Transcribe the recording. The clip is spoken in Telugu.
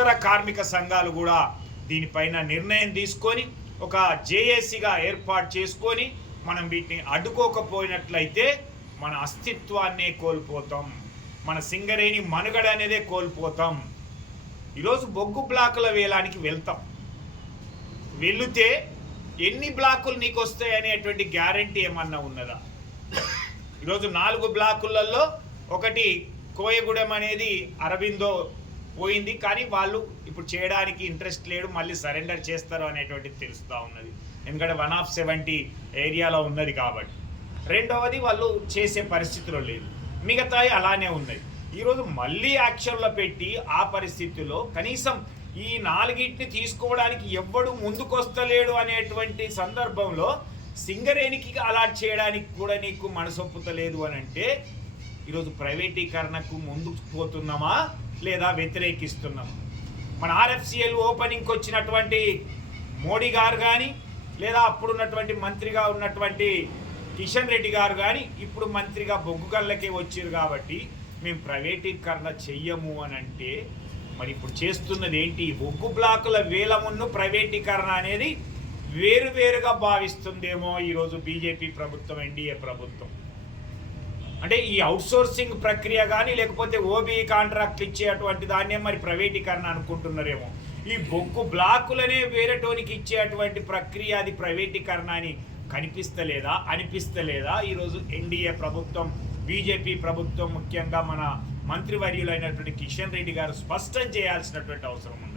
ఇతర కార్మిక సంఘాలు కూడా దీనిపైన నిర్ణయం తీసుకొని ఒక జేఏసీగా ఏర్పాటు చేసుకొని మనం వీటిని అడ్డుకోకపోయినట్లయితే మన అస్తిత్వాన్నే కోల్పోతాం. మన సింగరేణి మనుగడ అనేదే కోల్పోతాం. ఈరోజు బొగ్గు బ్లాకుల వేలానికి వెళ్తాం. వెళితే ఎన్ని బ్లాకులు నీకు వస్తాయి అనేటువంటి గ్యారంటీ ఏమన్నా ఉన్నదా? ఈరోజు నాలుగు బ్లాకులలో ఒకటి కోయగూడెం అనేది అరవిందో పోయింది కానీ వాళ్ళు ఇప్పుడు చేయడానికి ఇంట్రెస్ట్ లేడు మళ్ళీ సరెండర్ చేస్తారు అనేటువంటిది తెలుస్తూ ఉన్నది. ఎందుకంటే వన్ ఆఫ్ సెవెంటీ ఏరియాలో ఉన్నది కాబట్టి. రెండవది వాళ్ళు చేసే పరిస్థితిలో లేదు. మిగతా అలానే ఉన్నది ఈరోజు మళ్ళీ యాక్షన్లో పెట్టి ఆ పరిస్థితిలో కనీసం ఈ నాలుగింటిని తీసుకోవడానికి ఎవ్వడు ముందుకొస్తలేడు అనేటువంటి సందర్భంలో సింగరేణికి అలాట్ చేయడానికి కూడా నీకు మనసొప్పుతలేదు అని అంటే ఈరోజు ప్రైవేటీకరణకు ముందుకు పోతున్నామా లేదా వ్యతిరేకిస్తున్నామా? మన ఆర్ఎఫ్సిఎల్ ఓపెనింగ్కి వచ్చినటువంటి మోడీ గారు కానీ లేదా అప్పుడున్నటువంటి మంత్రిగా ఉన్నటువంటి కిషన్ రెడ్డి గారు కానీ ఇప్పుడు మంత్రిగా బొగ్గు గల్లకే వచ్చారు కాబట్టి మేము ప్రైవేటీకరణ చెయ్యము అని అంటే మరి ఇప్పుడు చేస్తున్నది ఏంటి? బొగ్గు బ్లాకుల వేలమును ప్రైవేటీకరణ అనేది వేరువేరుగా భావిస్తుందేమో ఈరోజు బీజేపీ ప్రభుత్వం ఎన్డీఏ ప్రభుత్వం. అంటే ఈ అవుట్సోర్సింగ్ ప్రక్రియ కానీ లేకపోతే ఓబీ కాంట్రాక్ట్లు ఇచ్చేటువంటి దాన్నే మరి ప్రైవేటీకరణ అనుకుంటున్నారేమో. ఈ బొగ్గు బ్లాకులనే వేరేటోనికి ఇచ్చేటువంటి ప్రక్రియ అది ప్రైవేటీకరణ అని కనిపిస్తలేదా? అనిపిస్తలేదా? ఈరోజు ఎన్డీఏ ప్రభుత్వం బీజేపీ ప్రభుత్వం ముఖ్యంగా మన మంత్రివర్యులైనటువంటి కిషన్ రెడ్డి గారు స్పష్టం చేయాల్సినటువంటి అవసరం ఉంది.